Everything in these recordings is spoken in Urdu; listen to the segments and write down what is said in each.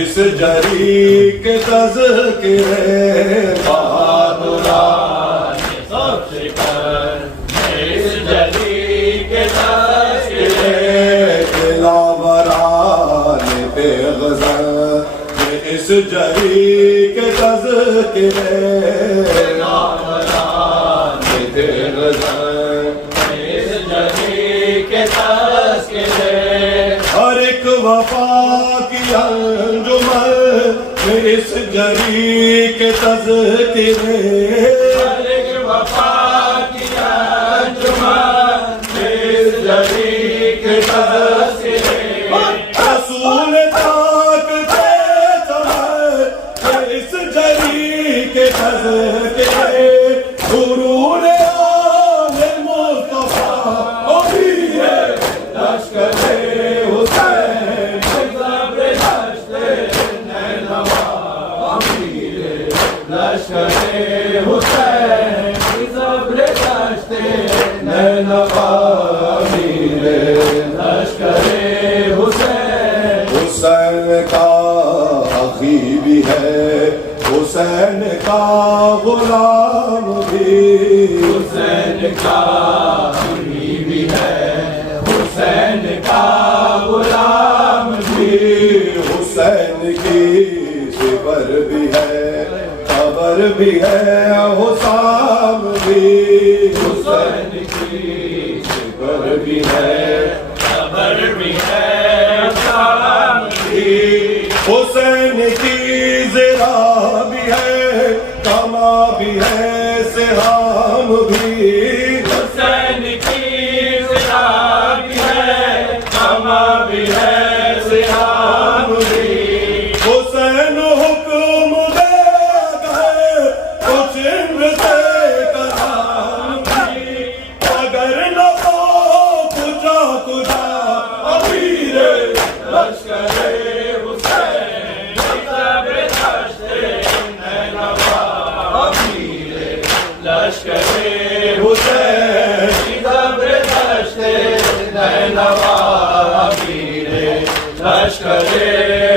اس جری کے تذکرے بہادران سب شکر اس جری کے تذکرے دلاوران بے غزل اس جری کے تذکرے دلاوران بے غزل اس جری کے تذکرے ہر ایک وفا کی انجمن اس جری کے تذکرے ہر ایک وفا کی انجمن اس جری کے تذکرے رسول پاک کے چمن اس جری کے تذکرے غرور آل مصطفیٰ امیر لشکر حسین لشکر حسین زبر دشت نینوا امیر لشکر حسین حسین کا اخی بھی ہے حسین کا غلام بھی حسین کا اخی بھی ہے حسین کا غلام بھی حسین کی صبر بھی ہے خبر بھی ہے حسام بھی حسین کی صبر بھی ہے خبر بھی ہے حسام بھی حسین کی ذرا بھی ہے کما بھی ہے سہام بھی حسین کی ذرا بھی ہے کما بھی ہے سہام بھی حسین حکم دے گئے کچھ سے کلام بھی اگر نہ ہو کچا کچا امیر لشکر حسین صبر داشتے نینوا امیر لشکر حسین صبر داشتے نینوا امیر لشکر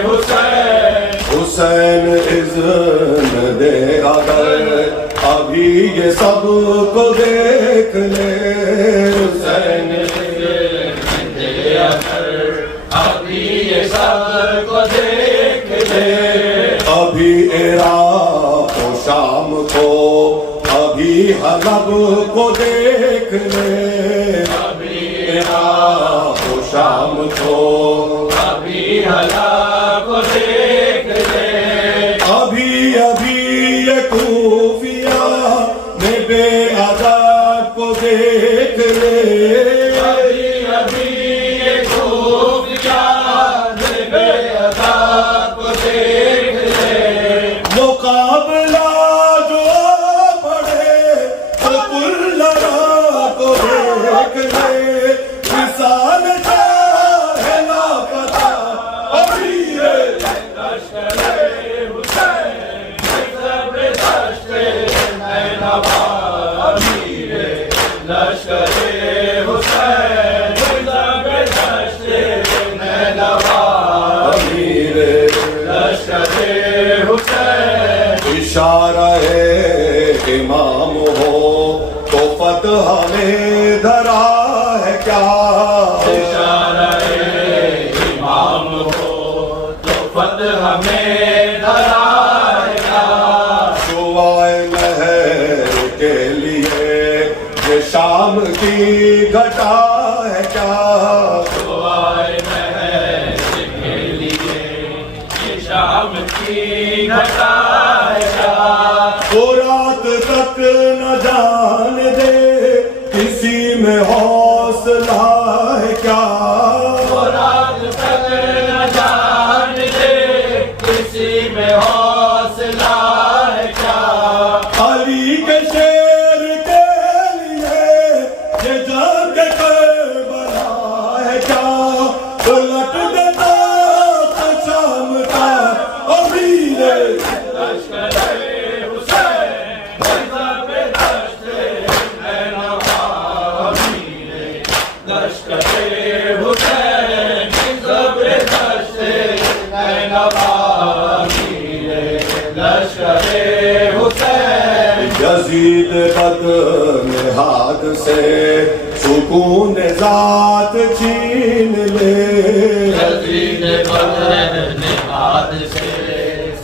حسین حسین اذن دے اگر ابھی یہ سب کو دیکھ لے حسین دے اگر ابھی یہ سب کو دیکھ لے ابھی عراق و شام کو ابھی حلب کو دیکھ لے ابھی عراق و شام کو ابھی ہلاک کو دیکھ لے ابھی یہ کوفیہ میں بے عذاب کو دیکھ لے ابھی یہ خوب یاد بے عذاب کو دیکھ لے مقابلہ جو پڑے تو کلرا کو دیکھ لے مثال چاہے نا پتا ابھی لشکر حسین صبر داشتے نینوا امیر لشکر حسین صبر داشتے نینوا امیر لشکر حسین اشارہ امام ہو تو فتح میں دھرا ہے کیا اشارہ امام ہو تو فتح میں دھرا ہے کیا شعائے مہر کے لیے یہ شام کی گھٹا ہے کیا دعائے مہر کے لیے یہ شام کی گھٹا ہے کیا وہ رات تک نہ جان دے کسی میں حوصلہ ہے کیا رات تک نہ جان دے کسی میں حوصلہ ہے کیا علی کے شیر کے لیے یہ جنگ کربلا ہے کیا الٹ دیتا تو شام کا امیر لشکر حسین صبر داشتے نینوا امیر لشکر حسین صبر داشتے نینوا امیر لشکر حسین یزید بد نہاد سے سکون ذات چھین لے یزید بدر نہاد سے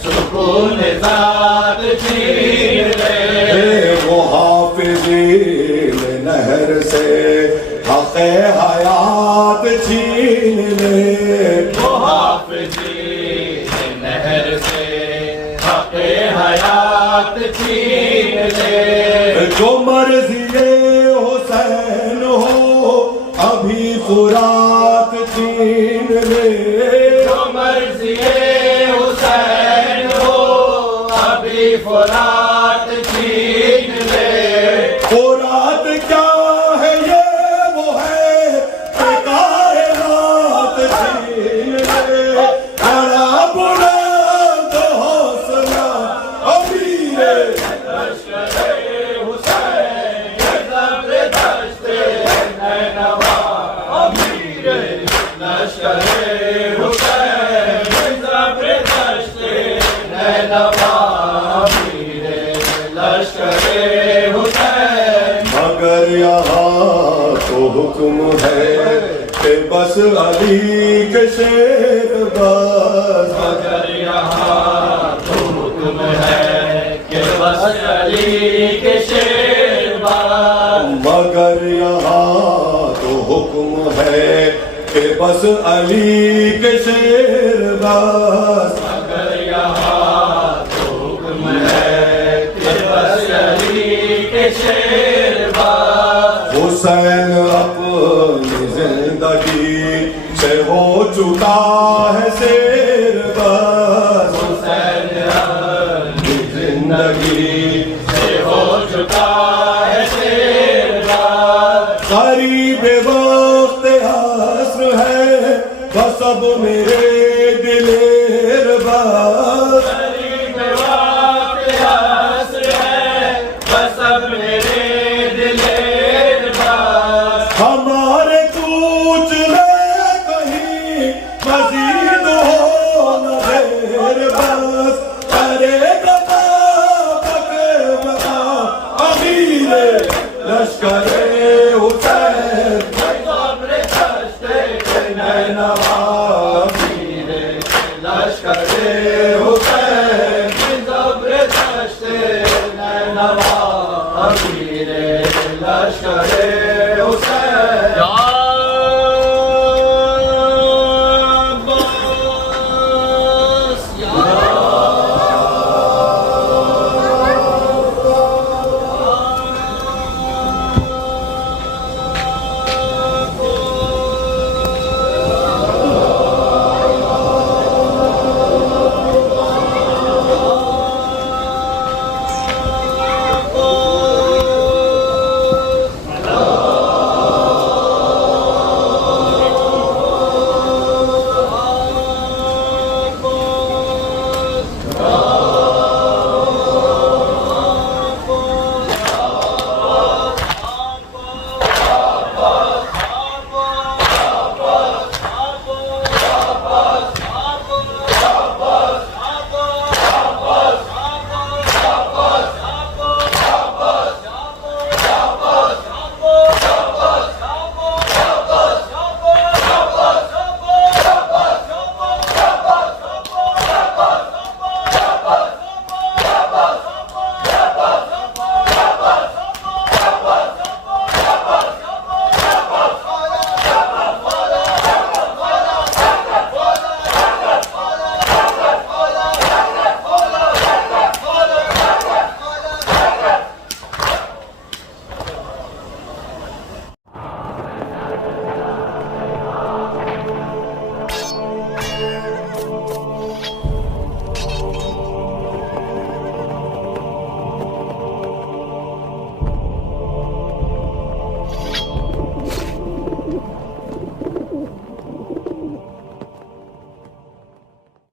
سکون ذات چھین لے وہ حافظین نہر سے حق حیات چھین لے محافظین نہر سے حق حیات چھین لے جو مرضی حسین ہو ابھی فرات چھین لے جو مرضی حسین ہو ابھی فرات چھین لے فرات کیا ہے یہ وہ ہے کہ کائنات چھین لے بڑا بلند حوصلہ امیر لشکر حسین صبر داشتے نینوا امیر لشکر حسین صبر داشتے نینوا امیر لشکر حسین مگر یہاں تو حکم ہے کہ بس علی کے شیر بس مگر یہاں تو حکم ہے کہ بس علی کے شیر باز مگر یہاں تو حکم ہے کہ بس علی کے شیر بس مگر یہاں تو حکم ہے کہ بس علی کے شیر باز حسین اپنی زندگی سے ہو چکا ہے سے